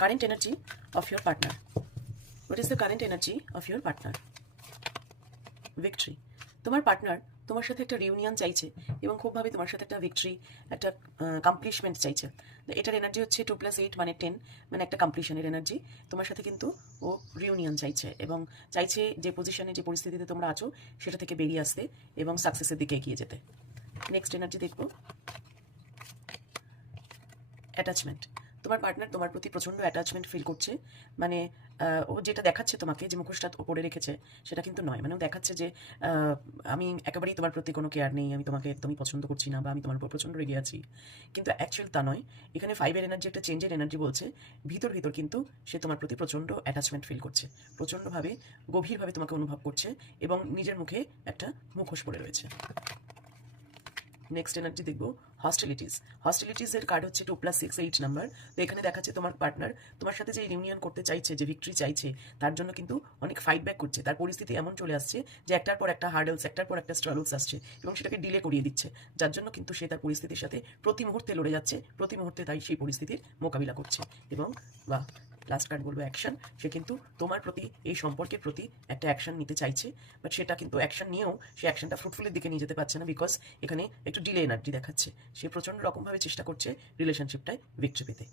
current energy of your partner. What is the current energy of your partner? Victory. তোমার partner তোমার সাথে একটা reunion চাইছে এবং খুবভাবে তোমার সাথে একটা ভিক্টরি, একটা কমপ্লিশমেন্ট চাইছে। এটার এনার্জি হচ্ছে 2+8 মানে 10, মানে একটা কমপ্লিশনের এনার্জি। তোমার সাথে কিন্তু ও রিউনিয়ন চাইছে এবং চাইছে যে পজিশনে, যে পরিস্থিতিতে তোমরা আছো সেটা থেকে বেরিয়ে আসতে এবং সাকসেসের দিকে এগিয়ে যেতে। নেক্সট এনার্জি দেখবো অ্যাটাচমেন্ট। তোমার পার্টনার তোমার প্রতি প্রচণ্ড অ্যাটাচমেন্ট ফিল করছে। মানে ও যেটা দেখাচ্ছে তোমাকে, যে মুখোশটা ওপরে রেখেছে সেটা কিন্তু নয়। মানে ও দেখাচ্ছে যে আমি একেবারেই তোমার প্রতি কোনো কেয়ার নেই, আমি তোমাকে একদমই পছন্দ করছি না, বা আমি তোমার উপর প্রচণ্ড রেগে আছি। কিন্তু অ্যাকচুয়াল তা নয়। এখানে 5-এর এনার্জি একটা চেঞ্জের এনার্জি বলছে। ভিতর ভিতর কিন্তু সে তোমার প্রতি প্রচণ্ড অ্যাটাচমেন্ট ফিল করছে, প্রচণ্ডভাবে গভীরভাবে তোমাকে অনুভব করছে এবং নিজের মুখে একটা মুখোশ পড়ে রয়েছে। নেক্সট এনার্জি দেখবো হস্টিলিটিস। হস্টিলিটিসের কার্ড হচ্ছে 2+6 8 নাম্বার। তো এখানে দেখাচ্ছে তোমার পার্টনার তোমার সাথে যে ইউনিয়ন করতে চাইছে, যে ভিক্টরি চাইছে, তার জন্য কিন্তু অনেক ফাইট ব্যাক করছে। তার পরিস্থিতি এমন চলে আসছে যে একটার পর একটা হার্ডলস, একটার পর একটা স্ট্রাগলস আসছে এবং সেটাকে ডিলে করিয়ে দিচ্ছে, যার জন্য কিন্তু সে তার পরিস্থিতির সাথে প্রতি মুহূর্তে লড়ে যাচ্ছে, প্রতি মুহূর্তে তাই সেই পরিস্থিতির মোকাবিলা করছে। এবং বা লাস্ট কার্ড বলবো অ্যাকশন। সে কিন্তু তোমার প্রতি, এই সম্পর্কের প্রতি একটা অ্যাকশন নিতে চাইছে, বাট সেটা কিন্তু অ্যাকশন নিয়েও সে অ্যাকশনটা ফ্রুটফুলের দিকে নিয়ে যেতে পারছে না, বিকজ এখানে একটু ডিলে এনার্জি দেখাচ্ছে। সে প্রচণ্ড রকমভাবে চেষ্টা করছে রিলেশনশিপটায় ভিক্টরি পেতে।